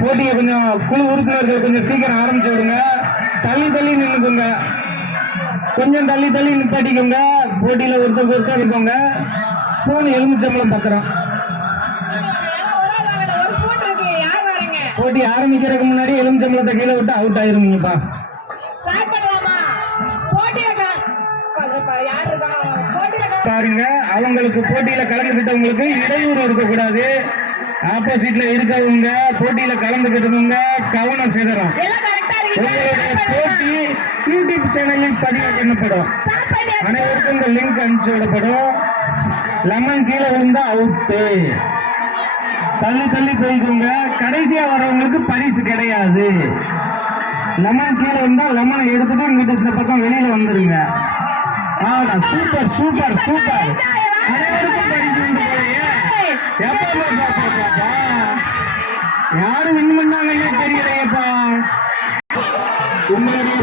போட்டியை கொஞ்சம் குழு உறுப்பினர்கள் கொஞ்சம் சீக்கிரம் ஆரம்பிச்சு விடுங்க. தள்ளி தள்ளி நின்னுக்குங்க. கொஞ்சம் தள்ளி தள்ளி நிப்பாட்டிக்கோங்க. போட்டியில ஒருத்தர் ஒருத்தர் இருக்கோங்க ஸ்பூன் எலுமிச்சம்பளம் பத்திரம் போட்டி ஆரம்பிக்கிறதுக்கு முன்னாடி எலுமிச்சம்பளத்தை கீழே விட்டு அவுட் ஆயிருவீங்கப்பா பாருங்க. அவங்களுக்கு போட்டியில கலந்துக்கிட்டவங்களுக்கு இடையூறு இருக்கக்கூடாது. ஆப்போசிட்ல இருக்கவங்க போட்டியில கலந்துக்கிட்டவங்க கவனம் இருக்கீங்க. உங்களுடைய போட்டி யூடியூப் சேனலில் பதிவு பண்ணப்படும் அனைவருக்கும் இந்த லிங்க் அனுப்பிச்சு விடப்படும். லெமன் கீழே விழுந்தா அவுட்டு தள்ளி தள்ளி போய்க்கோங்க. கடைசியா வரவங்களுக்கு பரிசு கிடையாது. லெமன் கீழே வந்தா லெமனை எடுத்துட்டு இங்கிட்ட இந்த பக்கம் வெளியில வந்துருங்க. ஆடா சூப்பர் சூப்பர் சூப்பர் அனைவருக்கும் பரிசு உண்டு போலயே. யாரு வின் பண்ணாங்கன்னே தெரியலையேப்பா. உங்களுடைய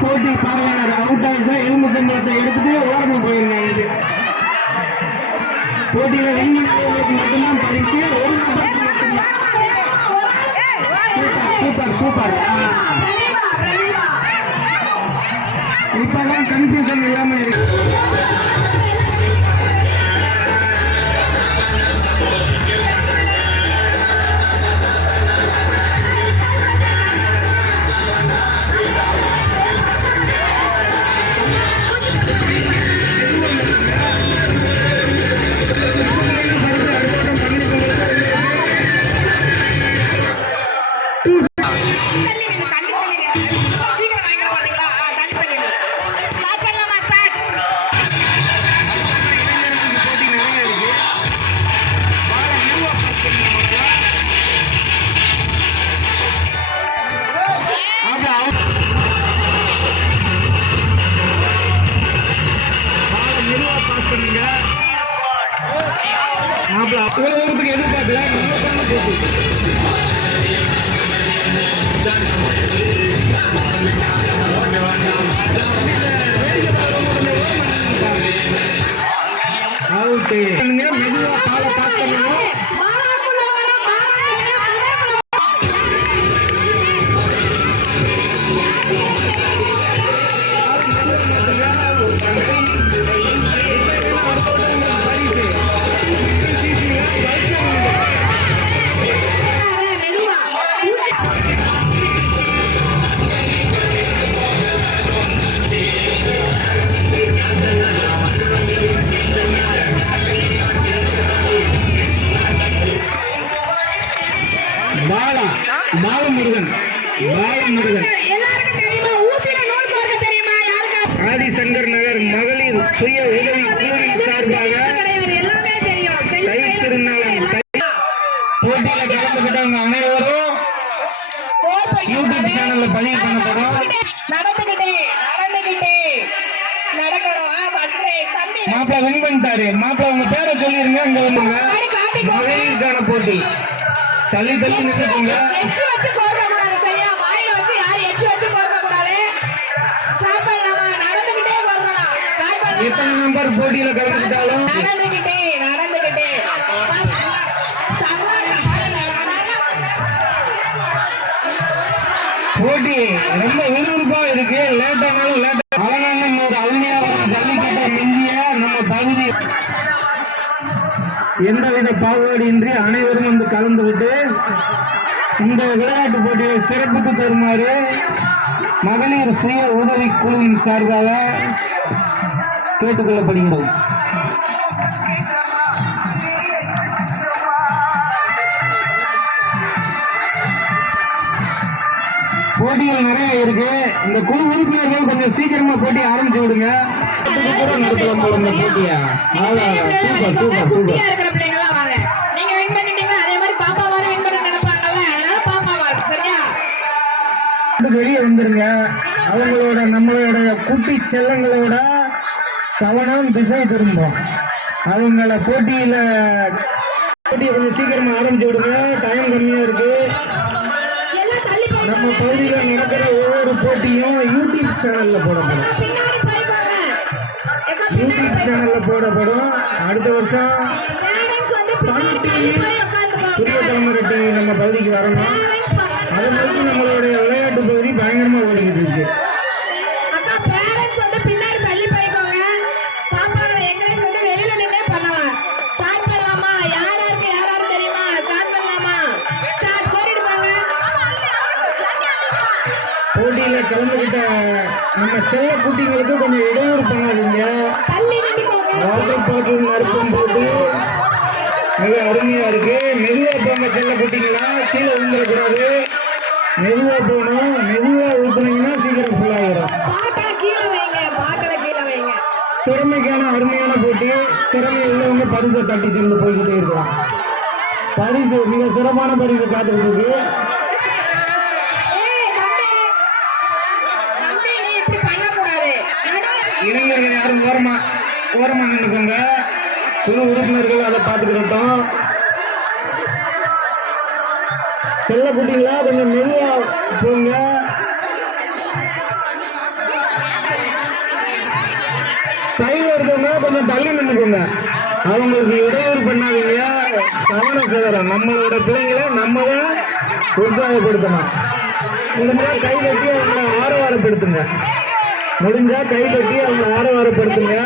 போட்டி பார்வையாளர் அவுட் ஆயிடுச்சா எலும்பு சம்பளத்தை எடுத்துட்டு ஓரமா போயிருங்க இது. போட்டியில வின் பண்ணவங்களுக்கு மட்டும்தான் பரிசு ஒரு நபருக்கு மட்டும்தான். சூப்பர் சூப்பர் சூப்பர் இப்பதான் கன்ஃபியூஷன் இல்லாம இருக்கு தள்ளி நின்னு, அவுட்டு பாலமுருகன். பாலமுருகன் ஆதிசங்கர் நகர் மகளிர் சுய உதவி குழுவின் சார்பாக தை திருநாளம் போட்டியில கலந்துக்கிட்டவங்க அனைவரும் யூடியூப் சேனல்ல பதிவு பண்ணப்படும் நடந்துகிட்டே நடந்துகிட்டே நடக்கணும். வின் பண்ணிட்டாரு. மாப்பிள உங்க பேரை சொல்லிருங்க அங்க வந்துங்க. மகளிருக்கான போட்டி. தள்ளி தள்ளி நின்றுக்கோங்க எத்தனை நம்பர் போட்டியில கலந்துக்கிட்டாலும் நடந்துகிட்டே. போட்டி ரொம்ப விறுவிறுப்பா இருக்கு லேட் ஆனாலும் லேட் அழகான ஒரு அருமையான ஜல்லிக்கட்டை மிஞ்சிய நம்ம பகுதி எந்தவித பாகுபாடின்றி அனைவரும் வந்து கலந்துவிட்டு இந்த விளையாட்டு போட்டியை சிறப்புக்கு தருமாறு மகளிர் சுய உதவி குழுவின் சார்பாக கேட்டுக்கொள்ளப்படுகிறோம் போட்டிகள் நிறைய இருக்கு. இந்த குழு உறுப்பினர்கள் கொஞ்சம் சீக்கிரமா போட்டி ஆரம்பிச்சு விடுங்க. கூட நடத்தலாம் போல இந்த போட்டியா சூப்பர் சூப்பர் சூப்பர் வெளியே வந்துருங்க. அவங்களோட நம்மளோட குட்டி செல்லங்களோட கவனம் திசை திரும்பும். அவங்கள போட்டியில போட்டியை கொஞ்சம் சீக்கிரமா ஆரம்பிச்சு விடுங்க. டைம் கம்மியா இருக்கு. நம்ம பகுதியில் நடக்கிற ஒவ்வொரு போட்டியும் யூடியூப் சேனல்ல போடப்படும். யூடியூப் சேனல்ல போடப்படும். அடுத்த வருஷம் பேரண்ட்ஸ் வந்து புதிய தலைமுறை டிவி நம்ம பகுதிக்கு வரணும். அது பற்றி நம்மளுடைய விளையாட்டு பகுதி பயங்கரமா ஓடிக்கிட்டு இருக்கு. கலந்துகிட்ட நம்ம செல்ல குட்டிங்களுக்கு கொஞ்சம் இடையூறு பண்ணாதீங்க. வாட்டர் நறுக்கும் போட்டு மிக அருமையா இருக்கு. மெதுவா போங்க செல்ல குட்டிங்களா. கீழே விழுந்துடக்கூடாது. மெதுவா போகணும். மெதுவா ஊத்துனீங்கன்னா சீக்கிரம் ஃபுல் ஆகிடும் பாட்டை கீழே வைங்க. பாட்டில கீழே வைங்க. திறமைக்கான அருமையான போட்டி. திறமை உள்ளவங்க பரிசை தட்டி சென்று போய்கிட்டே இருக்கலாம். பரிசு மிக சிறப்பான பரிசு காத்துக்கிட்டு இருக்கு. ஓரமா ஓரமா நின்றுக்கோங்க. குழு உறுப்பினர்கள் அதை பார்த்துக்கிட்டோம். செல்ல குட்டிங்களா கொஞ்சம் மெதுவா போங்க. சைடில் இருக்கவங்க கொஞ்சம் தள்ளி நின்றுக்கோங்க. அவங்களுக்கு இடையூறு பண்ணாதீங்க. கவனம் சேதரம் நம்மளோட பிள்ளைங்களை நம்ம தான் உற்சாகப்படுத்தணும் முடிஞ்சா கை கட்டி அவங்களை ஆரவாரப்படுத்துங்க. முடிஞ்சா கைப்பற்றி அவங்க ஆரவாரப்படுத்துங்க